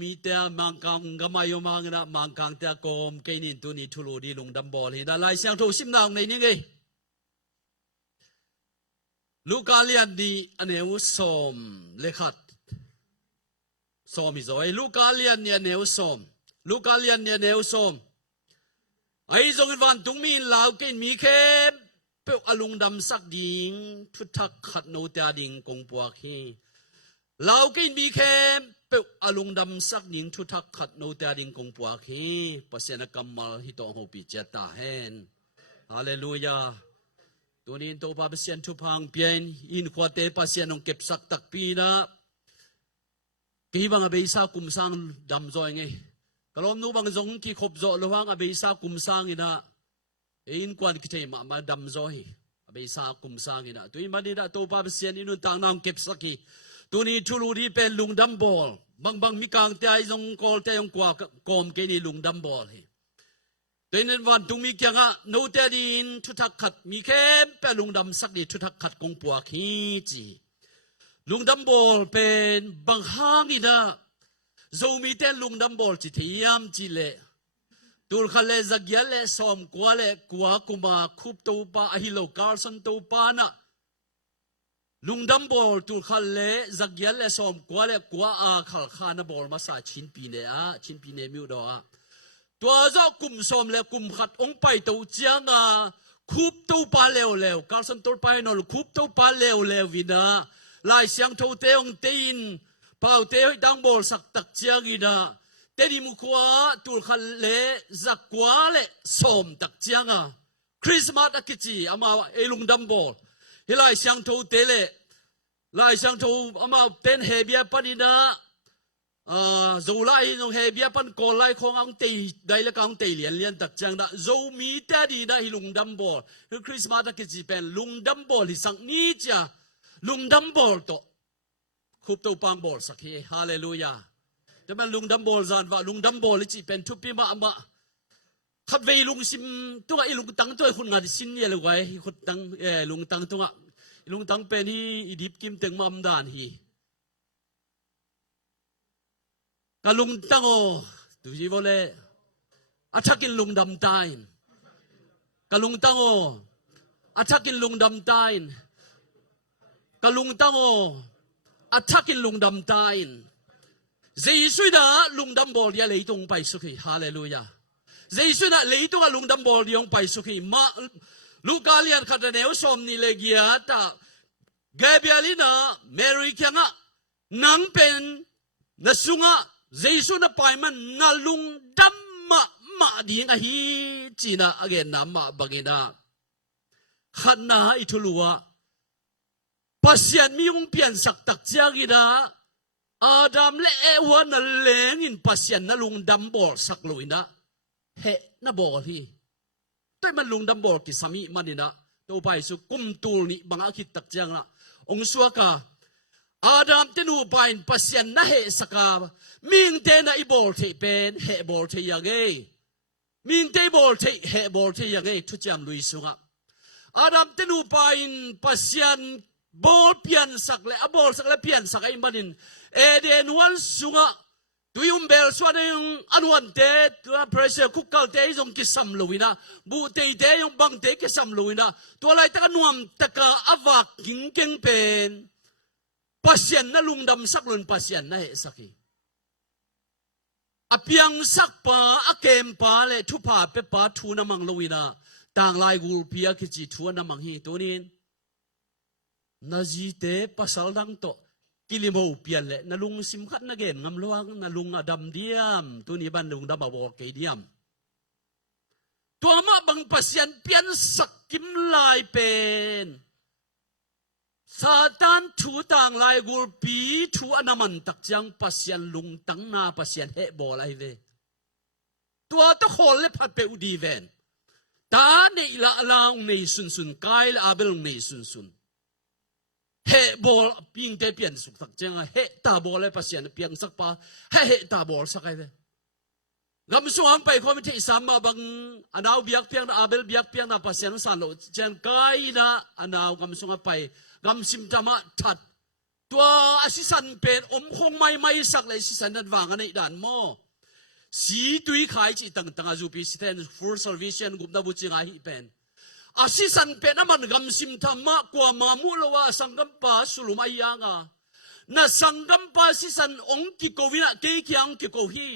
มีแต่มังกังกมาโยมังนะมังกังแต่กอมเกนินตุนีทุลูดีลงดัมบอลฮีดาลายเสียงโทสิมนางในนี้ไงลูกาเลียนดีอันเนวสอมเลขัดสอมอิโซไอลูกาเลียนเนี่ยเนวสอมลูกาเลียนเนี่ยเนวสอมไอจงวันตุงมีนลาวกินมีเข้มเปียวอลุงดำสักดิงทุทักขัดโนตาดิงกงปวกฮีลาวกินมีเข้มเปียวอลุงดำสักดิงทุทักขัดโนตาดิงกงปวกฮีปัสยานกรรมมาฮิตองโฮปิเจตาเฮนฮาเลลูยาตัวนี้ตัวปัสยานทุพังเปียนอินขวาเตปัสยานองเก็บสักตักปีนะกี่บังอเบซ่ากุมสังดำจอยไงกลอมนูบังจงกี่ขบโจลวังอเบซ่ากุมสังอินะอินกวนกิเทมาดำจอยอเบซ่ากุมสังอินะตัวนี้มันนี่นะตัวปัสยานอินุต่างนางเก็บสักกี่ตัวนี้ทุลูดีเป็นลุงดัมบอลบางมีกางเตยจงกอลเตยงกว่ากอมเกนี่ลุงดัมบอลตัวนี้วันตุงมีเกียงะโนเตดินทุทักขัดมีเข้มเป็นลุงดำสักดีทุทักขัดกงปวกฮีจีลุงดัมบอลเป็นบางห้างอีนะโจมีเต้นลุงดัมบอลจิตยามจีเล่ตูลขัดเล่จักยัลเล่สอมกว่าเล่กว่ากุมาคุบตัวปาอฮิโลคาร์สันตัวปานะลุงดัมบอลตูลขัดเล่จักยัลเล่สอมกว่าเล่กว่าอาขัลขานะบอลมาสาชินปีเนะชินปีเนมิวดอตัวเจ้ากุมสมและกุมขัดองไปตัวเจียงคุบตัวปลาเลวเลวการสันตัวไปนอลคุบตัวปลาเลวเลววินาลายเสียงโทเตองตีนเป่าเตยดังบอลสักตักเจียงอินาเตดิมุขวาตุลขันเลจักวาเลสมตักเจียงคริสต์มาสกิจิอามาเอลุงดัมบอลเฮลายเสียงโทเตเลลายเสียงโทอามาเต้นเฮเบียปนินาdù lại nông hệ bia pan còn lại không ông tây đây là ông tây liền đặc trưng đó dù mi ta đi đây lùng đâm bò Christmas đó cái gì bên lùng đâm bò thì sang ní cha lùng đâm bò to khúc tàu pang bò sắc he hallelujahแต่มันลุงดัมบอลจานว่าลุงดัมบอลจีเป็นทุบปีมาขับเวลุงซิมตัวไอ้ลุงตังตัวคุณงานสินเนี่ยเลยไว้คุณตังลุงตังตัวลุงตังเป็นที่อีดิบกิมตึงมัมดานฮีกะลุงตังโอดูจีโบเล่อาชักินลุงดำตายกะลุงตังโออาชักินลุงดำตายกะลุงตังโออาชักินลุงดำตายเจสุดาลุงดำบอลยาเลยตรงไปสุขีฮาเลลูยาเจสุดาเลยตรงลุงดำบอลยองไปสุขีมาลูกาเลียนขัดเนวสมนิเลกียตาเกเบียลินาเมริกางะนังเป็นนัสุงะเจสุนะไปมันนาลุงดัมมาดีงะฮีจีน่าอเกนนามาบังเกนาขันนาอิทุลัวปัสยันมีองเปลี่ยนสักตักเจียกินาอาดัมและเอวานัลเลงินปัสยันนาลุงดัมบอลสักลุยนะเฮนะบอกที่แต่มันลุงดัมบอลกิสามีมันนี่นะตัวไปสุกุมตูลนี่บางอาคิดตักเจียงละองสวากาอาดัมเตนูไปปัสยันนะเฮสกามิงเตนะอีบอลที่เป็นเฮบอลที่ยังไงมิงเตบอลที่เฮบอลที่ยังไงทุกอย่างลุยสุกอาดัมเตนูไปปัสยันบอลเปลี่ยนสักเลยบอลสักเลยเปลี่ยนสักไอ้มันนี่เอเดนวันสุกตุยเบลสวนยังอันวันเตตัวเพรสเซอร์คุกเกลเตยงกิสัมลุยนะบูเตยเตยงบังเตกิสัมลุยนะตัวอะไรตะกันนวมตะกะอวักกิงเก่งเป็นปัสยันนะลุงดำสักลุนปัสยันนะเฮสักอเปียงสักป่าอเกมป่าเลยทุพาเปป่าทูน้ำมังลุยนะต่างลายกูเปียกิจิทูน้ำมังฮีตัวนี้นาจีเตปัสสาวดังโตกิลิโมเปียนเลยนาลุงสิมขัดนักเกนงำลวงนาลุงอดัมเดียมตัวนี้บันลุงดัมบวกเกเดียมตัวมาบังปัสยันเปียนสักกิมลายเป็นซาตานทูต่างลายกูปีทูอนามันตักจังปัสยันลุงตั้งนาปัสยันเฮบอลอะไรเวตัวตะโขลเลยพัดไปอุดีเวนตาในละลางในสุนกายละอาเบลในสุนเฮบอลพิงเตเปลี่ยนสุกตักจังเฮตาบอลเลยปัสยันเปลี่ยนสักปะเฮตาบอลสักไงเวกำสวงไปความที่สามมาบังอนาวเบียกเพียงอาเบลเบียกเพียงนะปัสยันสันโลจังกายนะอนาวกำสวงไปกำสิมจามาทัด ตัวอาศิสันเป็นอมคงไม่สักเลยสิสันนัดวางกันในด่านหม้อสีตุยขายจีต่างๆจูปีสเตนฟูลเซอร์วิสเชนกุมดับุจิงาฮิเป็นอาศิสันเป็นน้ำมันกำซิมธรรมะกว่ามามูลว่าสังกัมปาสุลุมายังอ่ะน่ะสังกัมปาสิสันองค์กิโกวินะเกี่ยงกิโกฮี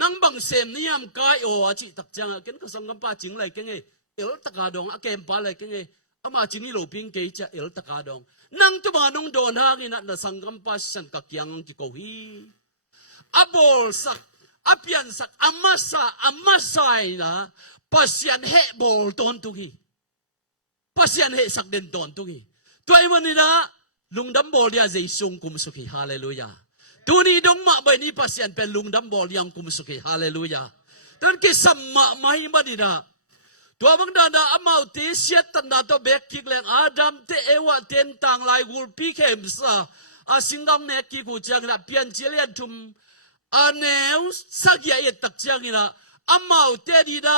นังบังเซมนิยามกายโออาจิตักจังเกันก็สังกัมปาจิงไรกันไงเอลตะกาดองอาเกมปาไรกันไงอามาจินี่โลปิงเกจะเอลตะกาดองนังตัวมาน้องโดนฮากินะน่ะสังกัมปาสิสันกักยังกิโกฮีอาบอลสักอาเปียนสักอามาสายนะปัสยันเฮบอลตอนตุกีปัสยันเฮสักเด่นตอนตุกีตัวไอ้วันนี้นะลุงดัมบอลยาเจสุงกุมสุขีฮาเลลูยาตัวนี้ดงมาใบนี้ปัสยันเป็นลุงดัมบอลยังกุมสุขีฮาเลลูยาตอนที่สัมมาไม่มาดีนะตัวบางดานะอามาเตเสียตันดาตัวเบกกิกแรงอาดัมเตเอวะเตนต่างลายกูปีเข้มซาอาสิงดังเนกิกูจังนะเปลี่ยนเจริญทุมอันเนวสักอย่างตักจังนะอามาเตดีนะ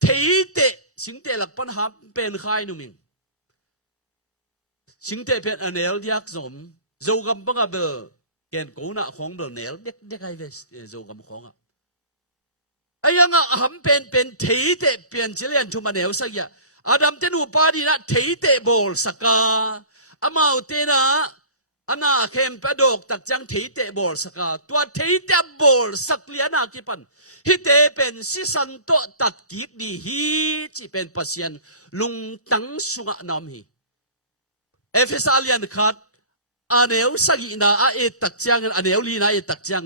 เทเตสิงเตหลักปัญหาเป็นใครนุ่มิงสิงเตเป็นอันเนลยักษ์สมโจกำปังเบอร์แกนกูน่ะของเบอร์เนลเด็กไอเวสโจกำของอ่ะไอ้ยังอ่ะหำเป็นเทเตเปลี่ยนเฉลี่ยนทุมาเนลสักอย่างอาดัมเตนูปาดีนะเทเตบอลสักกาอามาเตนะอันน่ะเข้มประดกตักจังเทเตบอลสักกาตัวเทเตบอลสักเลียนากิปันฮิเตเป็นสิสันโตตัดกิกดีฮีจีเป็นปัสยันลุงตังสุกนามฮีเอฟเอสอาเลียนขัดอันเอวสักินาเอตักจังอันเอวลีนาเอตักจัง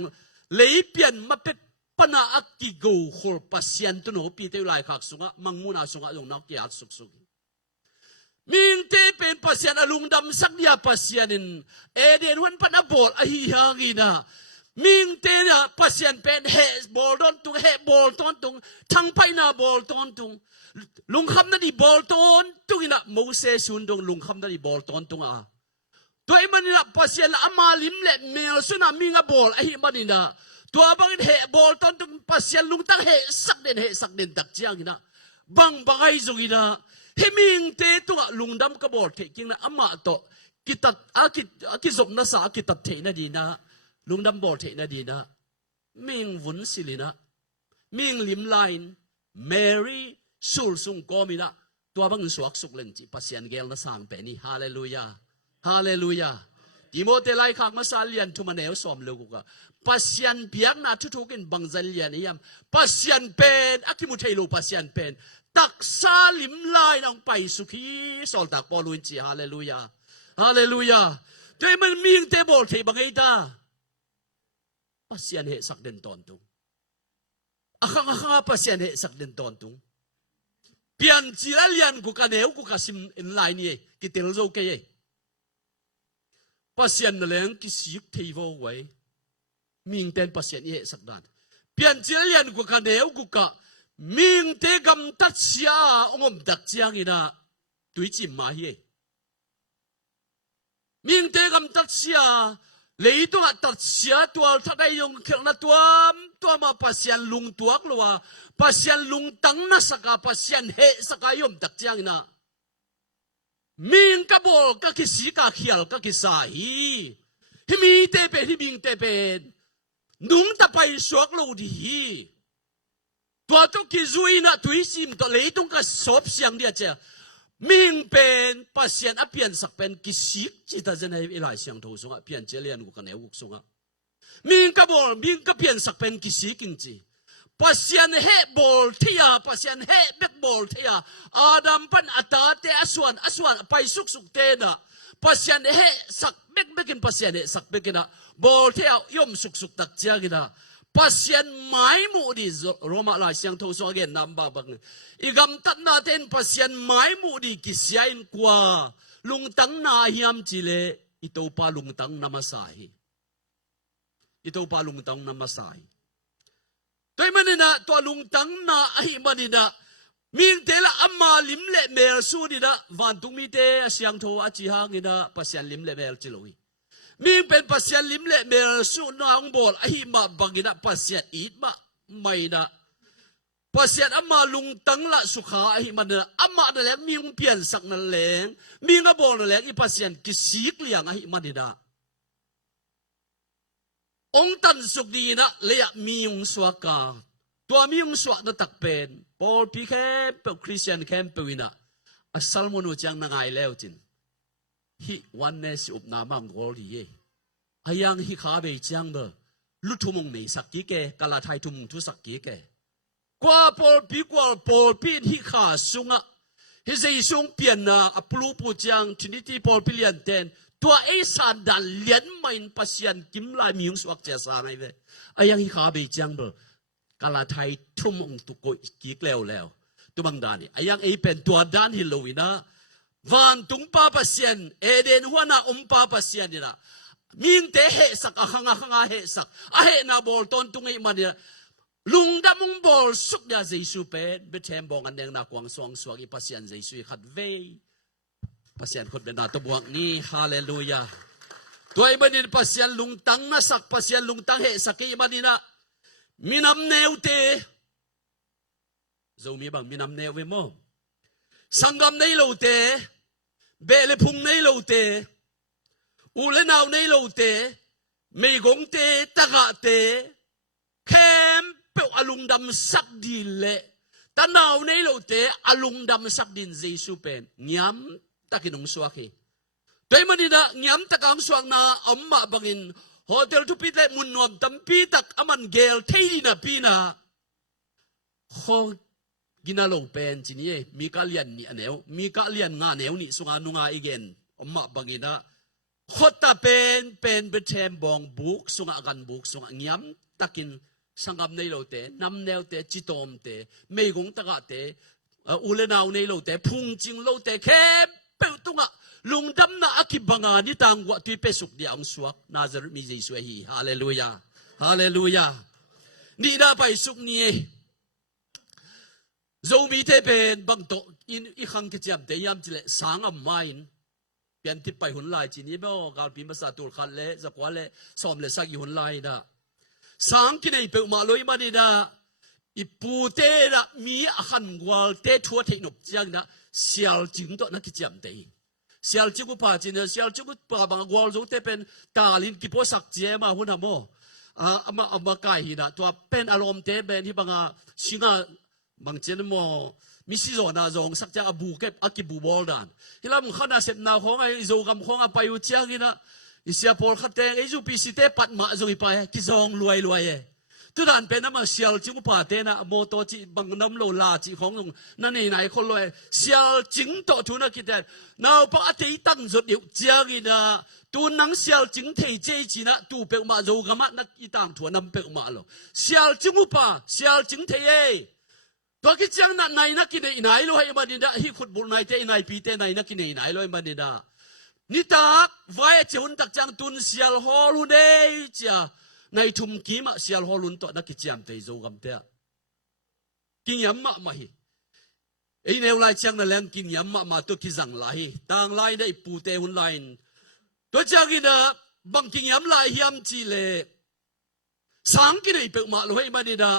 เลยเปลี่ยนมาเป็นปนาอักกิโกขอปัสยันตุโนปีเตลายขักสุกมังมุนาสุกลงนักยาสุกมิงเตเป็นปัสยันอลุงดำสักยาปัสยันเอเดนวันปนาบอลอหิฮากินามิงเตนะปัสยันเป็นเฮบอลตอนตุงเฮบอลตอนตุงทั้งไปนาบอลตอนตุงลุงคำนั้นดีบอลตอนตุงนะโมเสสสุนดงลุงคำนั้นดีบอลตอนตุงตัวมันนี่นะปัสยันอามาลิมเล็ดเมลสุนามิงบอลไอ้มันนี่นะตัวบางเฮบอลตอนตุงปัสยันลุงตั้งเฮสักเด่นตักเจียงนะบางไอ้จุกินะเฮมิงเตตัวลุงดำกบอลเทกิงนะอามาโตกิตัดกิจกนัสากิตัดเทนะดีนะลุงดำบอลเทนะดีนะมิงวุ้นสิลินะมิงลิมไลน์แมรี่สูลซุงก็มีนะตัวบางสวกสุกเล่นจีปัสยันเกลนะสามเป็นนี่ฮาเลลูยาฮาเลลูยาติโมเตไลขักมาซาเลียนทุมันเอลสอมเลกุกะปัสยันเปียกนาทุกินบังซัลเลียนยามปัสยันเป็นอากิมุเทโลปัสยันเป็นตักซาลิมไลน์องไปสุขีสอลตักปอลุนจีฮาเลลูยาฮาเลลูยาตัวมันมิงเตบอลเทบังไอตาปัสยันเหสักเดินตอนตุงอาขังปัสยันเหสักเดินตอนตุงเปลี่ยนจีละเลียนกูกันเอวกูกัสิมอินไลน์นี่กิเตลโจเกย์ปัสยันนั่นแหละกิสิกเทวไว้มิงเตนปัสยันเหสักดานเปลี่ยนจีละเลียนกูกันเอวกูกะมิงเตกำตัดเสียองมดักเจียงอินะตุยจิมมาเฮมิงเตกำตัดเสียเลยตัวตัดเสียตัวถ้าได้ยงเขียนตัวมาปัสยันลุงตัวกลัวปัสยันลุงตั้งนัสกาปัสยันเฮสกายมตักเจียงนะมิงกะบอกกะกิสีกะเขียลกะกิสาฮีฮิมีเตเปฮิมิงเตเปนุ่งตะไปสวกโลดีตัวตุกิจุยนะตุยซิมตัวเลยตุงกะสอบเสียงเดียเจ้ามิงเป็นปัสยันอเปียนสักเป็นกิสิกจิตาจะในเวลาเสียงทูสุงะเปียนเจริญกุกันเอวุกสุงะมิงกะบอลมิงกะเปียนสักเป็นกิสิกินจีปัสยันเฮบอลที่ยาปัสยันเฮเบกบอลที่ยาอาดัมปันอัตตาเตอสวนไปสุกเตนะปัสยันเฮสักเบกินปัสยันเฮสักเบกินะบอลที่ยายมสุกตักเจียกินะปัสยันไม้มูดีโรมาลายเสียงทูสุงะเกนนำบาบังอีกำตัดนาเทนปัสยันไม้มูดีกิเสียอินกว่าลุงตังนาฮิยามจิเลอิโตปาลุงตังนามาสายอิโตปาลุงตังนามาสายตัวมันนี่นะตัวลุงตังนาไอ้มันนี่นะมิงเตละอามาลิมเละเมลสูนี่นะวันตุมีเตเสียงโทอาจิฮางินะปัสยันลิมเละเมลจิโลยมิงเป็นปัสยันลิมเละเมลสูนางบอลไอ้มาบังกินะปัสยันอีดมาไม่นะปัสยันอามาลุงตังละสุขาไอ้มันนะอามานั่นแหละมิงเปลี่ยนสักนั่นแหละมิงก็บอกนั่นแหละอีปัสยันกิสิกเลียงไอ้มันนี่นะ องตันสุกดีนะเลียมีองสวากาตัวมีองสวากนะตักเป็นพอลพีแคมเปคริสเตียนแคมเปวินะอัสลมนุจังนังไงแล้วจินฮิวันเนสอุปนามังกอลีเยอายังฮิขาเบจังเบอลุทุมงเมสักกี่แกกาลาไทยทุมงทุสักกี่แกกว่าพอลพีฮิขาสุงะฮิเซซุงเปลี่ยนนะอัปลูปูจังทินิตีพอลพีเลียนเตนตัวไอ้สันดันเลี้ยนไม่ปัสยันกิมลายมีองสวักเจสาไงเว้อายังฮิขาเบจังเบอกาลาไทยทุมงตุโกกี่แล้วตัวบางดานี่อายังไอเป็นตัวด้านฮิโลวินะวันตุงป้าปัสยันเอเดนหัวนาป้าปัสยันนี่นะมิงเตะเหสักข้างเหสักเหนาบอลตอนตุงไอมันเนี่ยลุงดำมุงบอลสุกยาเจสุเป็นเบเทมบองอันเดงนักวางสวงสวงอีปัสยันเจสุขัดเวปัสยันคนเป็นนาตัวบวกนี้ฮาเลลูยาตัวไอ้บันนี้ปัสยันลุงตังนะสักปัสยันลุงตังเหสักอีบันนี้นะมินำเนวเตจะมีบางมินำเนวเวมอสังกัมในโลเตเบลพุงในโลเตอูเลนาวในโลเตไม่กงเตตะกะเตแคมเปอลุงดำสักดินเละตะนาวในโลเตอลุงดำสักดินเจสุเป็นย้ำตะกินงสวากีโดยมันนี่นะย้ำตะกังสวางนาอัมมาบังอินโฮเทลทุพิเตมุนนวมตัมปีตักอามันเกลเทียนะปีนะโฮกินาโลเป็นจีนี่มีกาเลียนนี่อันเอวมีกาเลียนงานเอวนี่สุงานุงาอีกเอนอัมมาบังอินะโคตาเป็นเบเทมบองบุกสุงากันบุกสุงาย้ำตะกินสังกัมในโลเตนำแนวเตจิตอมเตไม่กงตะกะเตอุเลนาวในโลเตพุงจิงโลเตแค่เปิดตุงะลุงดำน่ะอากิบังานิตังวะที่เป็สุกเดียงสวกนาซาร์มีเจสุฮีฮาเลลูยาฮาเลลูยานี่ได้ไปสุกนี้เรามีเทเป็นบางโตอินอีขังกิจยามเตียมจิเลสังอมไม่เปลี่ยนที่ไปหุ่นลายจีนี้บ่กาลปีภาษาตุลขันเละสักวันเละซ้อมเละสักหุ่นลายนะสังกินไอเปมาลอยมาดีนะอีปูเตระมีอาขันวอลเตทัวเทนบจังนะเสียลจิงโตนักกิจยามเตียเสียลจิกุปาจีนะเสียลจิกุปาบางวอลจงเตเป็นตาลินกิโปสักเจมาหุ่นฮะโมเอามาไก่หินะตัวเป็นอารมณ์เตเป็นที่บางสิงาบางเจนโมมิซิโซนาจงสักจะอบูเก็บอากิบูบอลดันที่เราขณะเสร็จนาของไอ้โจกำของไปอยู่เชียงนี่นะอิสยาพอลขัดเตงไอ้จูปีสิเตปัดมาจงอีไปกิจงรวยทุกท่านเป็นน้ำมันเสียลจิงปาเตนะโมโตจิบังน้ำโลลาจิของลุงนั่นนี่ไหนคนรวยเสียลจิงโตทุนักกิจนาวปะติตั้งจุดเดียวเจียกินะตัวนังเสียลจิงเทเจจีนะตัวเปกมาโจกมานักอีต่างถั่วน้ำเปกมาโลเสียลจิงปาเสียลจิงเทเยตัวกิจยังนั่นไหนนักกินไหนโลให้มาดีนะฮิขุดบุญไหนเตไหนปีเตไหนนักกินไหนโลให้มาดีนะนิตากไว้เจ้าหุ่นตักจังตุนเสียลฮอลุนเดจ้าในทุ่มกีมาเสียลฮอลุนตัวนักกิจยามเตยโจกำเตะกินยำมาฮิไอเนวไลจังนั่นแหละกินยำมาตัวกิจังไลต่างไลได้ปูเตหุ่นไลตัวจังกินะบังกินยำไลยำจีเลสังกินไอเปกมาโลให้มาดีนะ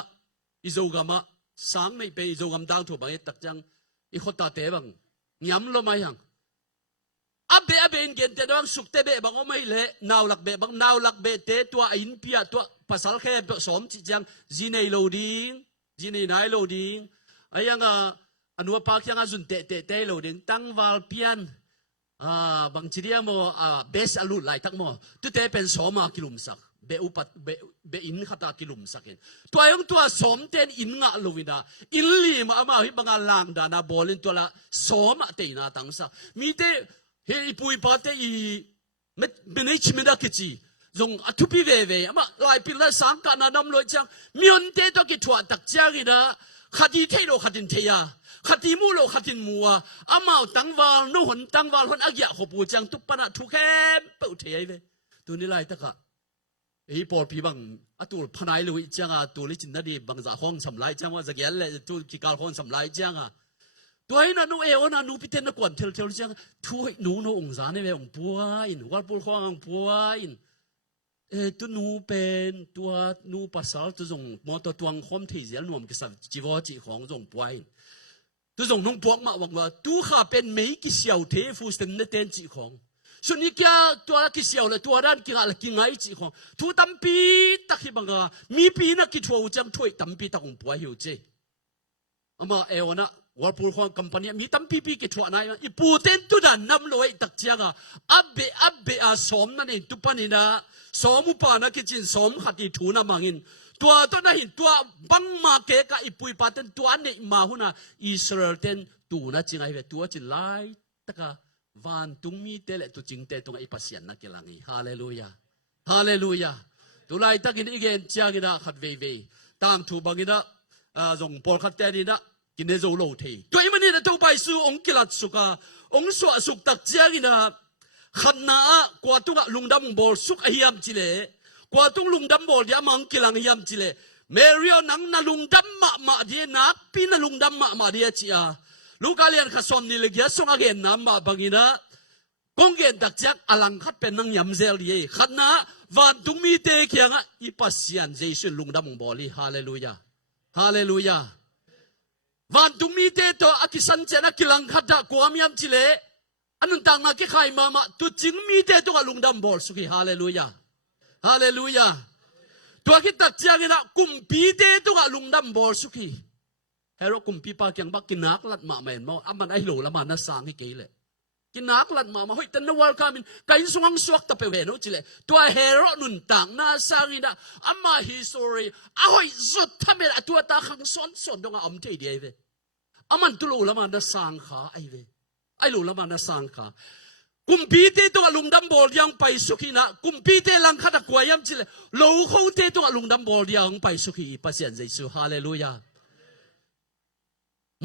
อิโจกามาสังไม่เป็นโจกำดังถูกบังตักจังอีขดตาเตะบังยำลงมายังอับเบะอินเกนเตดังสุกเตเบะบังเอาไม่เละนาวหลักเบะบังนาวหลักเบะเตตัวอินเปียตัวภาษาแค่สมจิจังจีเนยโลดิงจีเนยนายโลดิงไอ้ยังอันว่าปากยังอาจุนเตโลดิงตั้งวาลเปียนบางทีเดียโมเบสอลุไลทักโมตัวเตเป็นสมากิลุมสักเบอุปัตเบอินขัตากิลุมสักเองตัวยังตัวสมเตนอินงะลูวินาอินลีมาอามาฮิบังอาลางดานาบอลินตัวละสมเตนาตังสักมีเตเฮ้ยปุยปาเตอีเม็ดเป็นไอ้ชิมิดากิจีจงอทุพิเวเวอามาลายพิลาสังกานานำลอยจังมีอันเตตัวกิถวดตักจากินะขัดีเทโลขัดินเทียขัดีมูโลขัดินมัวอามาตังวาลโนหนตังวาลหนอักยะขบูจังตุปนะทุกแคมเปิดเทียเวตัวนี้ลายตะกะไอ้ปอปีบังตัวพนัยลุยจังตัวลิจินนาดีบังจะห้องสำไลจังว่าจะแก่เลยตัวกิการห้องสำไลจังตัวไอ้นั่นนูเอวนั่นนูพิเทนนักวนเทลจังทั่วนูโนองศาเนี่ยองปัวอินวัดปุลข้องปัวอินตัวนูเป็นตัวนูภาษาตัวส่งมอตัวตวงคอมที่เสียนวมกิสัจีวจีของส่งปัวอินตัวส่งน้องพวกมาบอกว่าตัวข้าเป็นไม่กี่เสียวเทฟูสเตนเนเตนจีของ สุนิกยาตัวกิเสียวเลยตัวด้านกิงอะไรกิงไงจีของทูตั้มปีตักที่บังกามีปีนักกิทัวจังช่วยตั้มปีตักของปัวหิวเจอามาเอวนะว่าผู้ของคอมพานีมีตั้มปีกิทัวนายอีปูเต็นตุดันน้ำลอยตักเจียงอับเบอาสมนั่นเองตุปนินะสมุปานักกิจินสมขัดอีทูนามังอินตัวนั้นเห็นตัวบังมาเกะกะอีปุยปาเต็นตัวนี้มาหุนะอิสราเอลเต็นตัวนั้นจริงไอ้เวตัวจิไลตะกะวันตุงมีเตะตัวจริงเตะตรงไอ้ปัสยันนักกีฬางี้ฮาเลลูยาฮาเลลูยาตัวไล่ตะกินอีกเงินเจ้ากินะขัดเวตามถูบังกินะจงปอลขัดเตะนี่นะกินเนโซโลเทตัวมันนี่นะตัวไปสู่องค์กิลัดสุกาองค์สวสุกตักเจ้ากินะขันน่ะกว่าตัวลุงดำบอลสุกไอ้ยามจิเลกว่าตัวลุงดำบอลยามังกิลังยามจิเลเมริโอนังน่ะลุงดำมาเดียนักปีน่ะลุงดำมาเดียจีอาลูกาเลียนขสมนี่เลยแกส่งอาเกนน้ำมาบังอินะกงเกนตักจักอลังคัดเป็นนังยำเซลดีขันน่ะวันตุมีเตะเคียงอีปัสยันเจสุนลุงดำบอลีฮาเลลูยาฮาเลลูยาวันตุมีเตะตัวอากิสันเจนักกิลังคัดกวามยำจิเลอันนั้นต่างนักกิขายมาตุจิงมีเตะตัวลุงดำบอลสุขีฮาเลลูยาฮาเลลูยาตัวกิตักจักนะกุมปีเตะตัวลุงดำบอลสุขีเฮโร่กุมปีปาเกียงบักกินนักลัดมาเหม็นมาอามันไอโหลละมันน่าสางให้เกยเลยกินนักลัดมาเฮ้ยแต่นวัลคามินไก่สวงสวกตะเปเวโนจิเลยตัวเฮโร่นุนต่างน่าสางนี่นะอามาฮิสโตรีอ้อยสุดทำไมละตัวตาขังซ้อนตรงอ่ะอมเทียเวอามันตุโลละมันน่าสางขาไอเวไอโหลละมันน่าสางขากุมปีเตตัวลุงดำบอลยังไปสุขีนะกุมปีเตลังขัดกวยยำจิเลยโลเขาเตตัวลุงดำบอลยังไปสุขีปัสยันเจสุฮาเลลูยา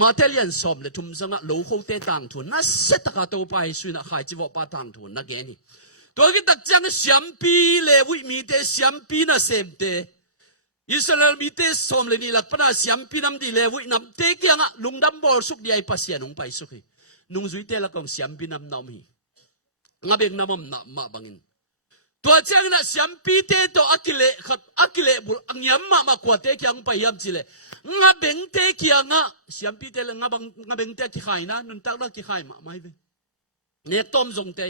มาเทลียนสมเลยทุ่มสังะโลโคเตตังทุนน่าเสตกาโตไปสุนัขหายจีวปาตังทุนนักเกนี่ตัวกิตักจังเสียมปีเลวิมีเตเสียมปีน่ะเซมเตอิสราเอลมีเตสมเลยนี่หลักปนาเสียมปีน้ำดีเลวิน้ำเตกียงะลุงดำบอลสุกดีไอปัสยานุงไปสุขีนุงจุยเตละกองเสียมปีน้ำน้ำฮีงาเบงน้ำมันมาบังอินตัวเจ้าน่ะเสียมปีเตตัวอักิเลบุลอังยามมากว่าเตกียงไปยามจิเลงาเบงเตกียงะเสียมปีเตลงาเบงเตที่ขายนะนุนตักละที่ขายมาไม่เว้เนี่ยต้มจงเต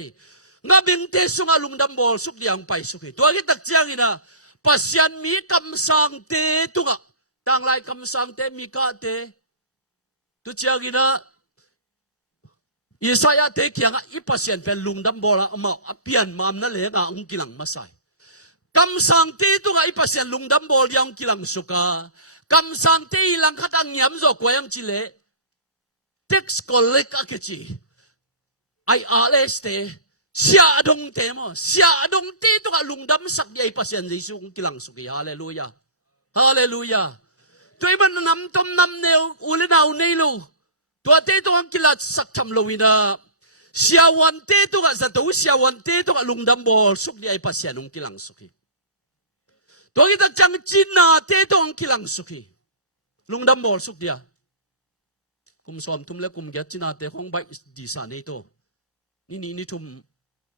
งาเบงเตสุงาลุงดำบอลสุกเดียงไปสุขีตัวที่ตักเจ้านี่นะปัสยันมีคำสั่งเตตุกะต่างหลายคำสั่งเตมีกะเตตัวเจ้านี่นะอิสราเอลเตกียงะอีปัสยันเป็นลุงดำบอลมาเปลี่ยนมามนั่นเลยกะองกิลังมาใส่คำสั่งเตตุกะอีปัสยันลุงดำบอลยังกิลังสุกะคำสั่งเตยลังขัดอังยามจอกวยมจิเลเท็กซ์คอลเลกอะเกจิไออาร์เอสเตเสียดงเตมเสียดงเตตุกะลุงดำสักยายปัสยันเจสุองกิลังสุกีฮาเลลูยาฮาเลลูยาตัวมันนำต้มนำเนวอุลนาวเนลูตัวเตตุองกิลัดสักทำโลวินาเสียวันเตตุกะจะตัวเสียวันเตตุกะลุงดำบอลสุกีไอปัสยันองกิลังสุกีตัวkitaจังจีน่าเตตองกิลังสุขีลุงดำบอลสุกเดียคุมสอมทุ่มเล็กคุมแกจีน่าเตของใบดีสานในตัวนี่ทุ่ม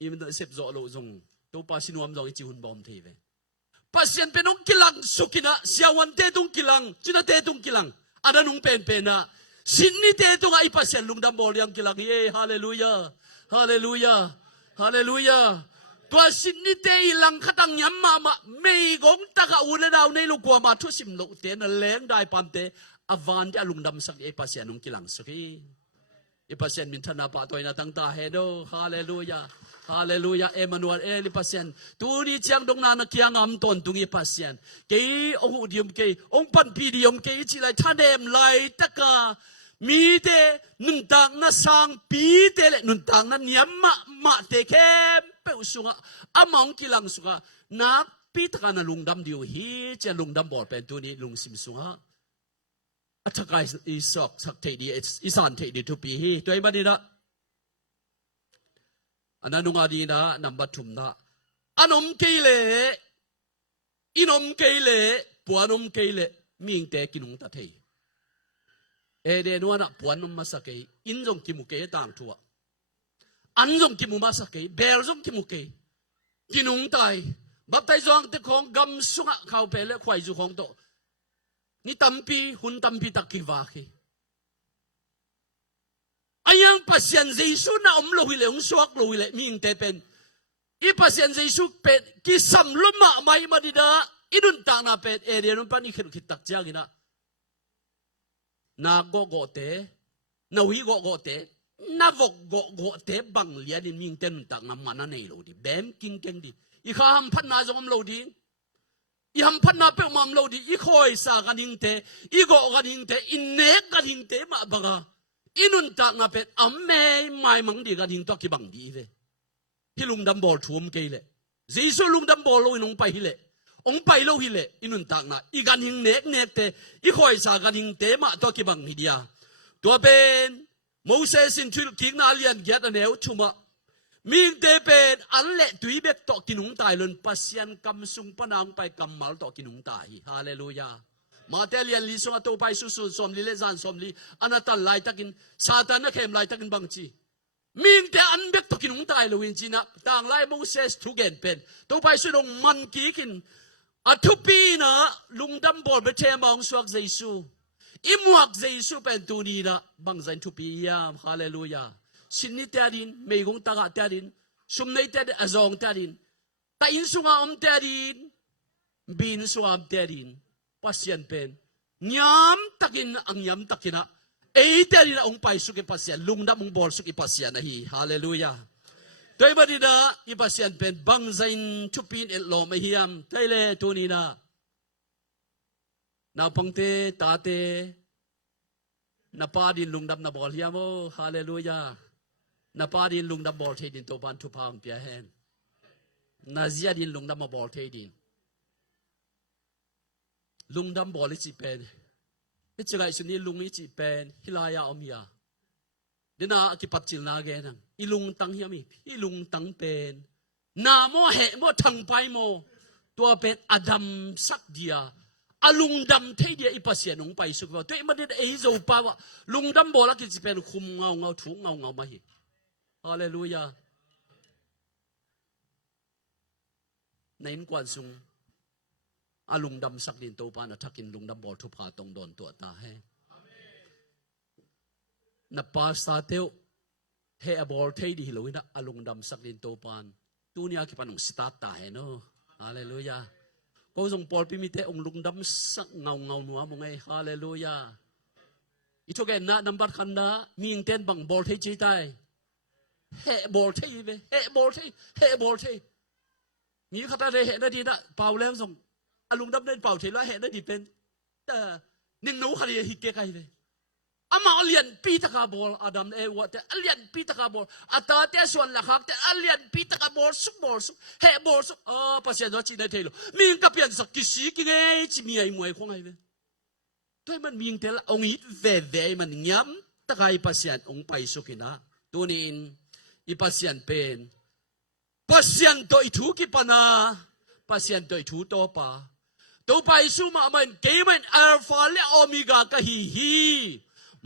อีมันเสพจ่อโลจงตัวปัสสินวมจงจิหุ่นบอมเทเวปัสยันเป็นองกิลังสุขีนะเสียวันเตตองกิลังจีน่าเตตองกิลังอันนั้นองเป็นนะสินนี่เตตองไอปัสยันลุงดำบอลยังกิลังเย่ฮาเลลูยาฮาเลลูยาฮาเลลูยาตัวสินนิเตยลังขัดังยำมาไม่กงตะกะอุลดาวในลูกกัวมาทุสิมโลเตนแรงได้ปันเตอวันที่ลุงดำสักเอปัสยานุงกิลังสักเอปัสยานมินธนาปะตัวนั้นตั้งตาเฮโดฮาเลลูยาฮาเลลูยาเอมานูเอลเอลิปัสยานตัวนี้เชียงดงนานักยังอัมตนตุงเอปัสยานเกยองอุดิยมเกยองปันปีดิยมเกยจิไลท่านเดมไลตะกะมีเตนุนตังนาสังปีเตเลนุนตังนั้นยำมาเตเข้มเปอุสุงะอามองกิลังสุงะนักปีตะกันลุงดำดิวฮีจะลุงดำบอดเป็นตัวนี้ลุงซิมสุงะอัตกายอิสอกสักเทดีอิสานเทดีทุปีฮีตัวเองบัดนี้นะอันนั้นนุงอดีนะนำบัตถุมนะอันอมเกยเลอินอมเกยเลปัวนอมเกยเลมีอิงเตกินุงตะเทเอเดนวนะปวนนุมมาสักเกยอินจงกิมุเกยต่างทัวอันจงกิมุมาสักเกยเบลจงกิมุเกยกินุงไตบับไตจงเตของกำสุงะเขาเปเลควายจุของโตนี่ตัมปีหุ่นตัมปีตักกิวาคี ayang pasyan Jesu na umlohile ung suak lohile ming te pen I pasyan Jesu pen kisam luma may madida inunta na pen area nung panikit kitak jagina na gogote na wi gogote na vok gogote bang lian in ming ten tak na mana nei lo di bem king keng di I kham phan na jong lo di I ham phan na pe mam lo di I khoi sa kan hing te I go kan hing te in ne kan hing te ma baga inun tak na pet amme mai mang di kan hing to ki bang di ve hi lung dam bol thuam ke le Jesu lung dam bol lo inong pai hi le ong pai lo hi le inun tak na I kan hing nek te I khoi sa kan hing te ma to ki bang hi dia to ben Moses in thil king na lian giat aneu chuma ming te pen an le tui bek to kinung tai lon pasyan kam sung panang pai kamal to kinung tai hallelujah Matelian li song ato pai susun som li le zan som li anatal lai takin satan na khem lai takin bang chi ming te an bek to kinung tai lo win china tang lai Moses thu gen pen to pai su dong man ki kin athupi na lungdam bol be the mong suak Jesu imuak Jesu pen tu ni na bang zain thupi ya hallelujah sinni terin meigong taga terin sumnei te azong terin ta in sunga terin bin sunga terin pasyan pen nyam takin ang nyam takina terin ong pai suki pasyan lungdam ong bol suki pasyan hi hallelujah toy badina I pasyan pen bang zain chupin el lo mahiam taile tunina na pangte tate na padin lungdam na bol hiamo hallelujah na padin lungdam bol thedin to ban thu pang pia hen na zia din lungdam ma bol thedin lungdam bol chi pen ichigai suni lungi chi pen hilaya omia dina ki patchil na ge nang ilung tang hiami ilung tang pen na mo he mo thang pai mo to pet adam sak dia alungdam thei dia ipasian ong pai su to iman de ei zo pa wa lungdam bola ki chi pen khum ngau ngau thu ngau ngau ma hi hallelujah nain kwan sung alungdam sak din to pa na thakin lungdam bol thu pha tong don to ta he na pa sa teu he abol thei di loina alungdam sak din to pan tunia ki panong start ta he no hallelujah ko jong pol pi mi te ong lungdam sak ngau ngau nuwa mo ngai hallelujah ito ke na number khanda ming ten bang bol thei chi tai he bol thei ve he bol thei mi khata re he na di na pau lem song alungdam den pau thei la he na di pen ta ning no khari hi ke kai ve ama alian pi ta ka bol adam e wa te alian pi ta ka bol ata te suan la khak te alian pi ta ka bol su he bol su pasien wa chi na thei lo ming ka pian sak ki si ki nge chi mi ai moi khong ai ve toi man ming tel ong hit ve man nyam ta kai pasien ong pai su kina tunin I pasien pen pasien to I thu ki pana pasien to I thu to pa to pai su ma man ke man alpha le omega ka hi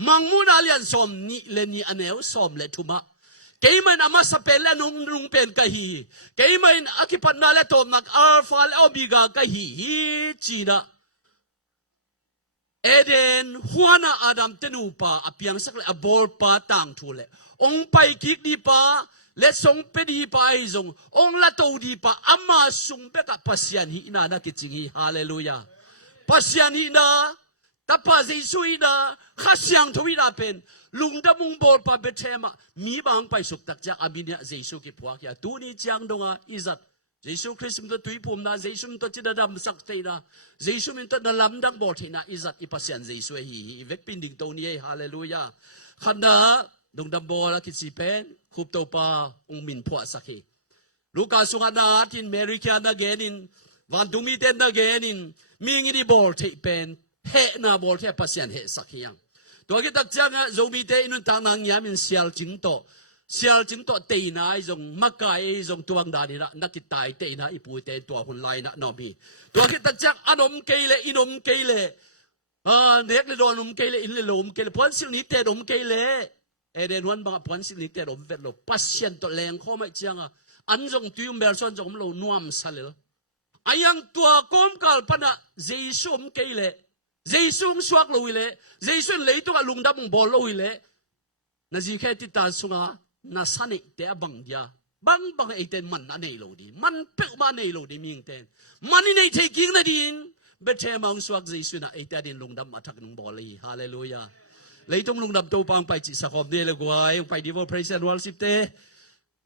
mangmun alian som ni le ni aneu som le thuma ke man ama sa pela nung pen ka hi ke man akipat na le tom nak alpha le omega ka hi china Eden huana Adam tenupa apiang sak le abor pa tang thule ong pai kik di pa le song pe di pa ai zong ong la to di pa ama sung be ka pasyan hi na na kichingi hallelujah pasyan hi na tapa Jesu ina khasyang thui na pen lungda mung bol pa bethema mi bang pai suk tak ja abinya Jesu ki puak ya tu ni chiang donga izat Jesu Christ min to tui pum na Jesu min to chidadam sak teina Jesu min to nalam dang bol theina izat ipasyan Jesu hi vek pinding to ni hallelujah khanda dongdam bola ki si pen khup to pa ong min phwa sakhi Luka sunga na tin Mary kya na genin van dumi ten na genin mingi ni bol the pen he na bol the pasyan he sakhiyang to ki tak changa zomi te inun tang nang yamin sial jing to te na jong makai jong tuang da ni na nakitai te na ipu te to hun lai na no mi to ki tak chak anom keile inom keile nek le donum keile in le lom keile pon sil ni te dom keile eden wan ba pon sil ni te dom vet lo pasien to leng kho mai changa an jong tuim ber son jong lo nuam salel ayang tua kom kal pana Jesu keile Jesu swak lo ile Jesu le to lungdam bol lo ile na ji khe ti ta sunga na sani te abang dia bang ai ten man na nei lo di man pe ma nei lo di ming ten mani nei the king na din bethe mang swak jesu na ai ta din lungdam athak nung boli hallelujah leitung lungdam to pang pai chi sakom ne le gwai pai di praise and worship te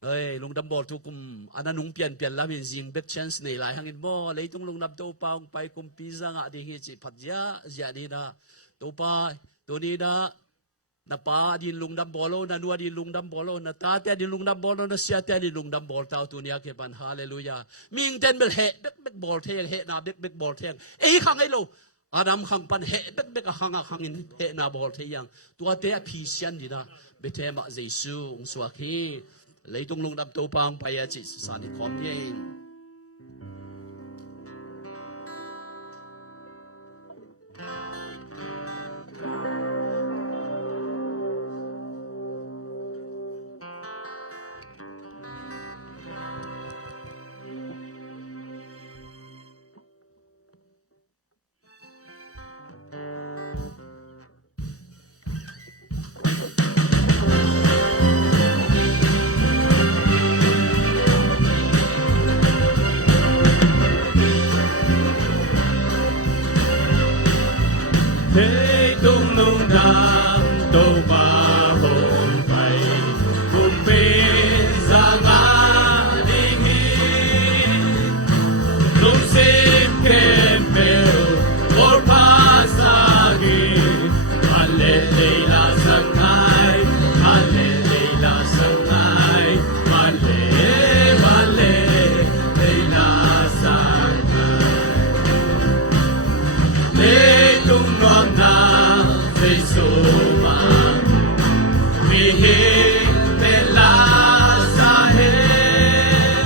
ơi lungdam bol tu kum ananung pian la min jing bet chance nei lai hangin bo leitung lungdam to pang pai kum pizza nga di hi chi phatja ja ni na to pa to ni na na pa din lungdam bolo na nuwa din lungdam bolo na ta te din lungdam bolo na sia te din lungdam bol tao tu nia ke ban hallelujah ming ten bel he bek bol the he na bek bol the ei khang ai lo adam khang pan he bek hangin he na bol the yang tua te phi sian di na bethe ma jesu ung swa khi lấy tung lung đập tàu bang bay à chỉ sản phẩm khom nhé thế tung lung đam tàu ba hồn bay cùng bên ra ngã đi nghỉ lúc xin kèm bèo một pha xa đi mà lệ là sang ai mà lệ là sang ai mà lệ là sang ai tung non na Giêsu mà vì hết là xa hết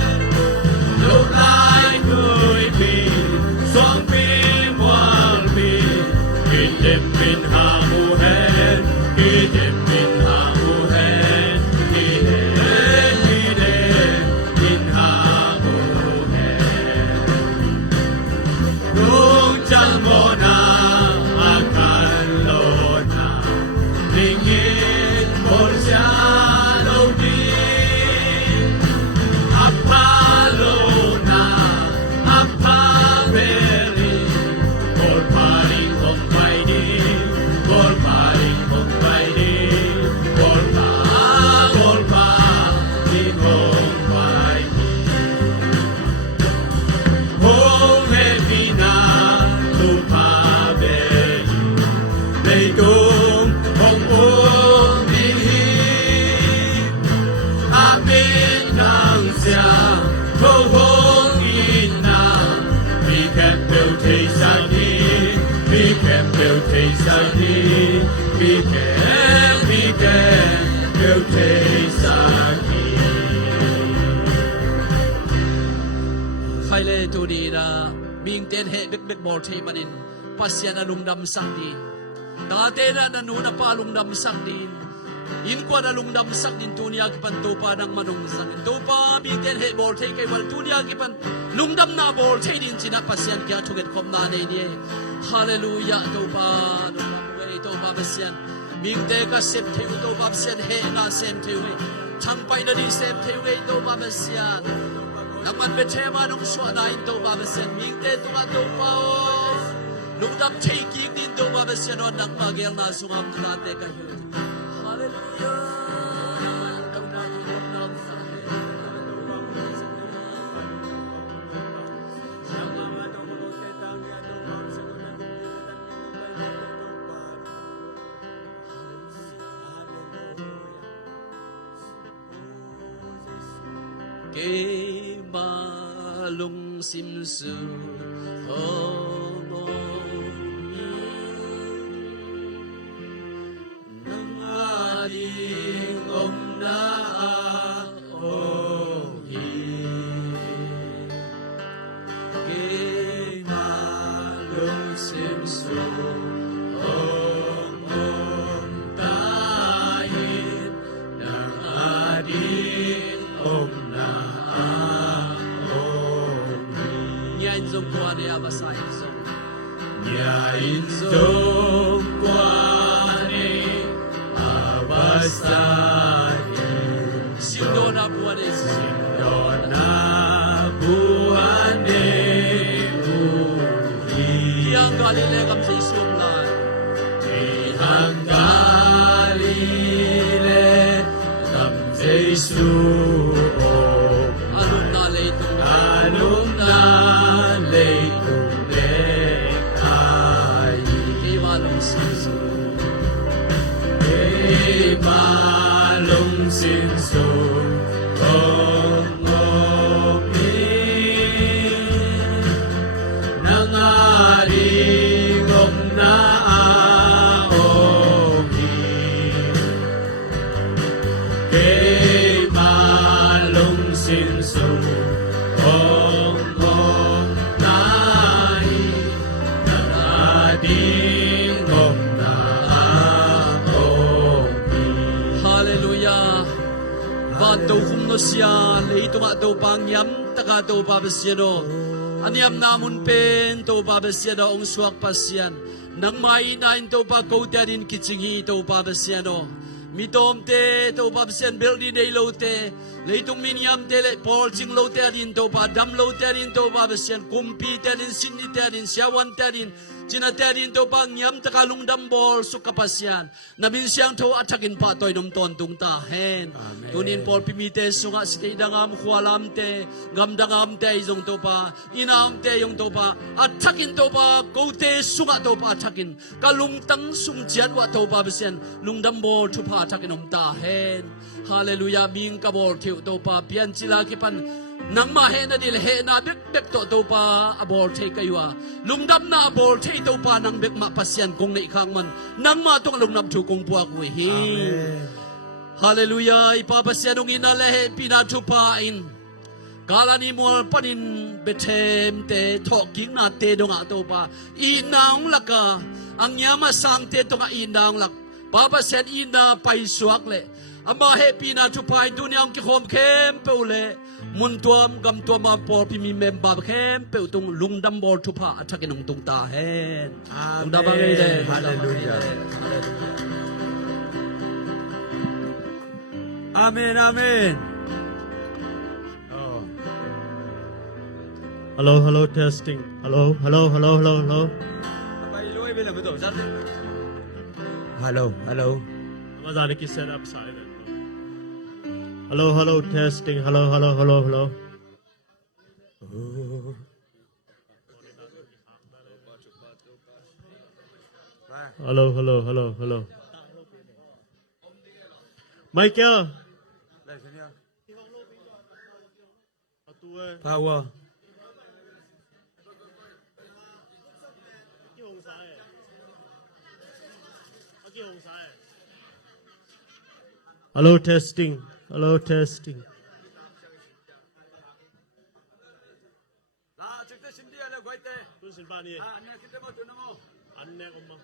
lúc ai cười vì xoang vì ngoan vì khi đêm mình hạ mù hết khi đêm mình hạ mù hết khi đêm mình hạ mù hết đúng chẳng một khai lệ tu đi ra mình tên hệ bek bol thi manin pasien alung dam sang din ta tên na nu na pa lung dam sang din in kwa na lung dam sang din tunia ki pan to pa nang manung sang to pa mi tên hệ bol thi kai wal tunia ki pan lung dam na bol thi din china pasien kya thuget khom na ne ni hallelujah to pa no ma we to pa pasien mình te ka sep theu to pa pasien he na sem theu chang pai na di sep theu to pa pasien nang man bet chema nong swa na in to ba sen ming te to ka to pa lung dam chei ki din to ba sen on nang magel na sungam na te ka hu hallelujah dam na ni dam sa ke ba lung sim su ho mi nang ading om na o hi ke ba lung sim su ho ta hin nang ading om Zong qua ni abasai zong nhà in zong qua ni abasai Di malung sinso Omi Nangaringom na aomi Kay malung sinso Nai Nangaringom na aomi Hallelujah. Van to hum no siya, leito nga to pangyam, taka to babasyan Aniam namun pen to babasyan ong suwak pasyan. Nang mainain to pa koterin kitsingi to babasyan Mitom te to babasyan building day lote. Leitong miniam te le Paul sing lote rin to pa dam lote rin to babasyan. Kumpi te rin sinni te rin siyawan te rin. Cinaterin to pang yam takalung dambol sukapasyan. Namin siyang to atakin pa to'y nung tontong tahen. Tunin Paul pimite sunga si te idangam kualam te. Gamdangam te izong to pa. Inaam te yung to pa. Atakin to pa. Kote sunga to pa atakin. Kalungtang sumjian wa to pa besyan. Lung dambol to pa atakin nung tahen. Hallelujah. Ming kabol tiyo to pa. Pian sila kipan. Nang mahe na dilhe na bek to pa abol te kayo lungdam na abol te to pa nang bek mapasyan kung naikang man nang matong lungnam tu kung buwak wihing. Hallelujah. Ipapasyan nung inalehe pinatupain. Kala ni mo panin betem te talking na te dong ato pa inaong laka ang yamasang te to nga inaong lak papasyan ina paisuak le ang mahe pinatupain dunia ang kikom kempe ule muntuam gamtuam por pimi memba kempe utong lungdam bol tupa atakin ng tung tahen. Amen. Hallelujah. Amen, amen. Oh. Hello, testing. Hello. Hello. Mazaniki set up silent. Hello, testing. Hello. Hello. Michael. Power. Hello, testing. La chukte sindi ale goite. Tusin ba niya? Anna kita mo tunamo. Anne ko ma.